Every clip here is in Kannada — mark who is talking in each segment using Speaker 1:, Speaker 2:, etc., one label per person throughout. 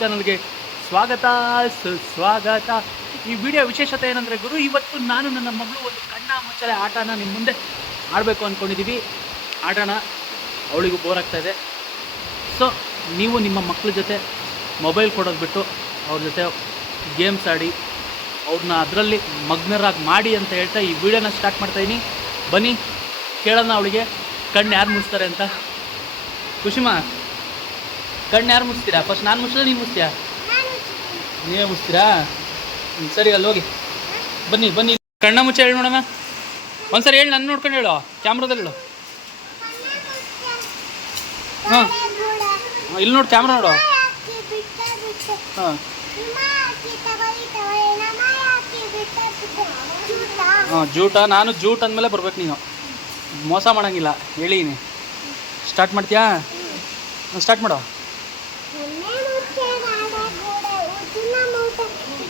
Speaker 1: ಚಾನಲ್ಗೆ ಸ್ವಾಗತ, ಸುಸ್ವಾಗತ. ಈ ವಿಡಿಯೋ ವಿಶೇಷತೆ ಏನಂದರೆ ಗುರು, ಇವತ್ತು ನಾನು ನನ್ನ ಮಗಳು ಒಂದು ಕಣ್ಣ ಮುಚ್ಚಲೆ ಆಟನ ನಿಮ್ಮ ಮುಂದೆ ಆಡಬೇಕು ಅಂದ್ಕೊಂಡಿದ್ದೀವಿ ಆಡೋಣ ಅವಳಿಗೂ ಬೋರ್ ಆಗ್ತಾ ಇದೆ. ಸೊ ನೀವು ನಿಮ್ಮ ಮಕ್ಕಳ ಜೊತೆ ಮೊಬೈಲ್ ಕೊಡೋದು ಬಿಟ್ಟು ಅವ್ರ ಜೊತೆ ಗೇಮ್ಸ್ ಆಡಿ ಅವ್ರನ್ನ ಅದರಲ್ಲಿ ಮಗ್ನರಾಗಿ ಮಾಡಿ ಅಂತ ಹೇಳ್ತಾ ಈ ವಿಡಿಯೋನ ಸ್ಟಾರ್ಟ್ ಮಾಡ್ತಾಯಿದ್ದೀನಿ ಬನ್ನಿ, ಕೇಳೋಣ ಅವಳಿಗೆ ಕಣ್ಣು ಯಾರು ಮುಚ್ತಾರೆ ಅಂತ. ಖುಷಿಮಾ ಕಣ್ಣು ಯಾರು ಮುಚ್ತೀರಾ ಫಸ್ಟ್ ನಾನು ಮುಚ್ಚಿದ್ರೆ ನೀನು ಮುಚ್ತೀಯಾ ನೀವೇ ಮುಚ್ತೀರಾ ಸರಿ, ಅಲ್ಲಿ ಹೋಗಿ. ಬನ್ನಿ ಬನ್ನಿ. ಕಣ್ಣ ಮುಚ್ಚ ಹೇಳಿ ನೋಡೋಣ ಒಂದ್ಸರಿ ಹೇಳಿ ನನ್ನ ನೋಡ್ಕೊಂಡು ಹೇಳು. ಕ್ಯಾಮ್ರಾದಲ್ಲಿ ಹೇಳು. ಹಾಂ. ಇಲ್ಲಿ ನೋಡು, ಕ್ಯಾಮ್ರಾ ನೋಡು. ಹಾಂ. ಹಾಂ, ಜೂಟ. ನಾನು ಜೂಟ್ ಅಂದಮೇಲೆ ಬರ್ಬೇಕು ನೀನು. ಮೋಸ ಮಾಡೋಂಗಿಲ್ಲ. ಹೇಳಿ ಸ್ಟಾರ್ಟ್ ಮಾಡ್ತೀಯಾ? ಸ್ಟಾರ್ಟ್ ಮಾಡೋ.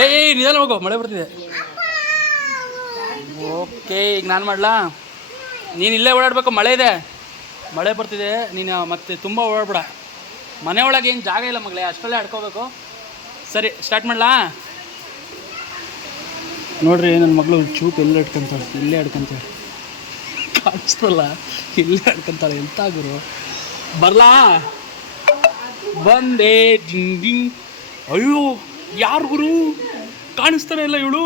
Speaker 1: ಏ ಏ ನಿಧಾನ ಹೋಗು ಮಳೆ ಬರ್ತಿದೆ. ಓಕೆ ಈಗ ನಾನು ಮಾಡಲಾ? ನೀನು ಇಲ್ಲೇ ಓಡಾಡಬೇಕು ಮಳೆ ಇದೆ. ಮಳೆ ಬರ್ತಿದೆ ನೀನು ಮತ್ತೆ ತುಂಬ ಓಡಾಡ್ಬೇಡ. ಮನೆ ಒಳಗೆ ಏನು ಜಾಗ ಇಲ್ಲ ಮಗಳೇ ಅಷ್ಟರಲ್ಲೇ ಆಡ್ಕೋಬೇಕು. ಸರಿ ಸ್ಟಾರ್ಟ್ ಮಾಡಲಾ? ನೋಡ್ರಿ ನನ್ನ ಮಗಳು ಚೂಪ್ ಎಲ್ಲೇ ಇಟ್ಕೊಂತಾಳೆ ಇಲ್ಲೇ ಆಡ್ಕೊಂತಾಳೆ. ಕಾಣಿಸ್ತಲ್ಲ. ಇಲ್ಲೇ ಆಡ್ಕೊಂತಾಳೆ ಎಂತ ಗುರು? ಬರ್ಲಾ? ಬಂದೆ ಡಿಂಗ್ ಡಿಂಗ್. ಅಯ್ಯೋ. ಯಾರು ಗುರು? ಕಾಣಿಸ್ತಾನೆ ಇಲ್ಲ ಇವಳು.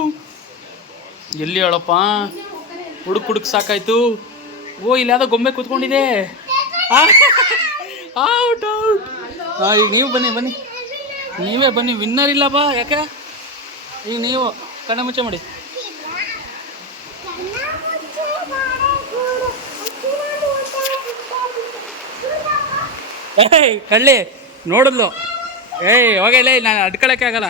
Speaker 1: ಎಲ್ಲಿ ಹೇಳಪ್ಪ ಹುಡುಕ್ ಹುಡುಕ್ ಸಾಕಾಯ್ತು. ಓ, ಇಲ್ಲ ಯಾವ್ದೋ ಗೊಂಬೆ ಕೂತ್ಕೊಂಡಿದೆ. ಔಟ್ ಔಟ್ ಈಗ ನೀವು ಬನ್ನಿ ಬನ್ನಿ. ನೀವೇ ಬನ್ನಿ ವಿನ್ನರ್ ಇಲ್ಲ ಬಾ, ಯಾಕೆ? ಈಗ ನೀವು ಕಣ್ಣ ಮುಚ್ಚೆ ಮಾಡಿ. ಏಯ್, ಕಳ್ಳಿ, ನೋಡಿದ್ಲು. ಏಯ್ ಹೋಗಲೇ ನಾನು ಅಡ್ಕೊಳಕ್ಕೆ ಆಗಲ್ಲ.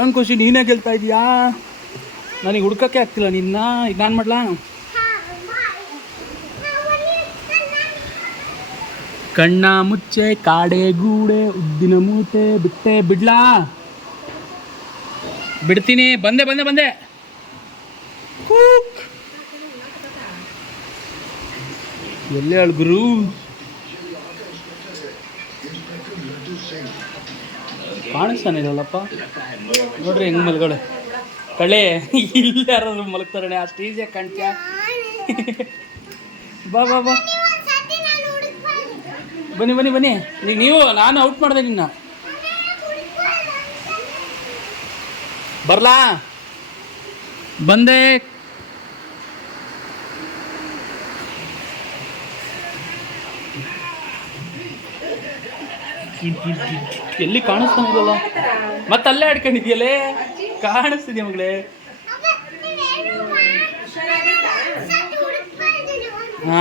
Speaker 1: ಏನ್ ಖುಷಿ, ನೀನೇ ಗೆಲ್ತಾ ಇದೀಯಾ? ನನಗೆ ಹುಡ್ಕಕ್ಕೆ ಆಗ್ತಿಲ್ಲ, ನಿನ್ನ ನಾನು ಮಾಡ್ಲಾ? ಕಣ್ಣ ಮುಚ್ಚೆ ಕಾಡೆ ಗೂಡೆ ಉದ್ದಿನ ಮೂಟೆ ಬಿಟ್ಟೆ ಬಿಡ್ಲಾ. ಬಿಡ್ತೀನಿ ಬಂದೆ ಬಂದೆ ಬಂದೆ. ಎಲ್ಲಿ ಗುರು? ಕಾಣಿಸ್ತಾನೆ ಇಲ್ಲಪ್ಪ ನೋಡ್ರಿ ಹೆಂಗ್ ಮಲ್ಗಳು. ಕಳೆ ಇಲ್ಲಿ ಯಾರಾದ್ರೂ ಅಷ್ಟು ಈಸಿಯಾಗಿ ಕಾಣ್ತೀಯ? ಬಾ ಬಾ ಬಾ. ಬನ್ನಿ ಬನ್ನಿ ಬನ್ನಿ. ಈಗ ನೀವು, ನಾನು ಔಟ್ ಮಾಡಿದೆ ನಿನ್ನ. ಬರ್ಲಾ? ಬಂದೆ. ಎಲ್ಲಿ ಕಾಣಿಸ್ತಾ ಮತ್ತೆ ಅಲ್ಲೇ ಆಡ್ಕೊಂಡಿದ್ಯಲ್ಲೇ? ಕಾಣಿಸ್ತಿದ್ಯಾ ಮಗಳೇ?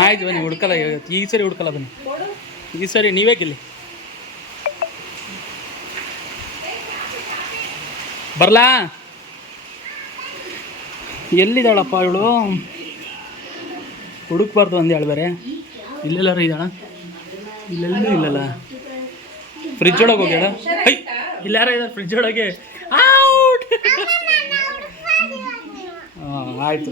Speaker 1: ಆಯ್ತು ಬನ್ನಿ, ಹುಡ್ಕಲ್ಲ. ಈ ಸರಿ ಹುಡ್ಕಲ್ಲ ಬನ್ನಿ. ಈ ಸರಿ ನೀವೇ ಗೆಲ್ಲಿ. ಬರ್ಲಾ? ಎಲ್ಲಿದ್ದಾಳಪ್ಪ ಇವಳು? ಹುಡುಕ್ಬಾರ್ದು ಅಂದ ಹೇಳ್ಬೇರೆ ಬೇರೆ ಇಲ್ಲೆಲ್ಲಾರ ಇದ್ದಾಳ ಇಲ್ಲೆಲ್ಲೂ ಇಲ್ಲಲ್ಲ. ಫ್ರಿಜ್ ಒಳಗೆ ಹೋಗ್ಯಾಳ? ಐ ಇಲ್ಲಾರ ಇದ್ದಾರೆ ಫ್ರಿಜ್ ಒಳಗೆ. ಹಾಂ ಆಯಿತು.